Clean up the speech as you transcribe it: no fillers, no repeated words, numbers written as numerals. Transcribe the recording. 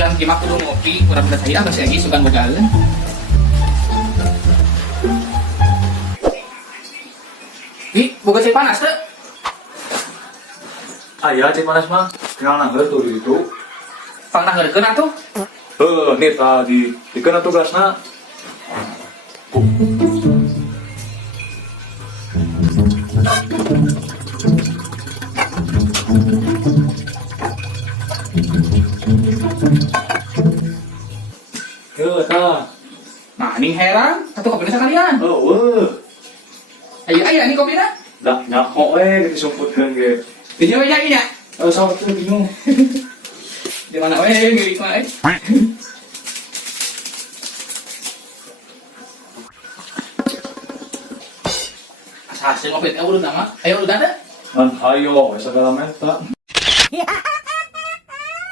Jangan kimak kudu ngopi, kurang belas saya masih lagi suka begal. Ih, bukan saya panas tuh. Ayah cek panas mah, tinggal nangger tuh di situ. Pang nanggeurkeun atuh. Nih tadi, dikeun atuh gasna. Tah. Nah, ini heran, atuh kopinya sekalian. Ayo nih kopinya. Dah nyako disumputkeun ge. Di Jawa nya. Sama tuh bingung. Di mana ngirik mah. Hasil ngopi teh urut nama. Ayo urut ada. Ayo, segala meta.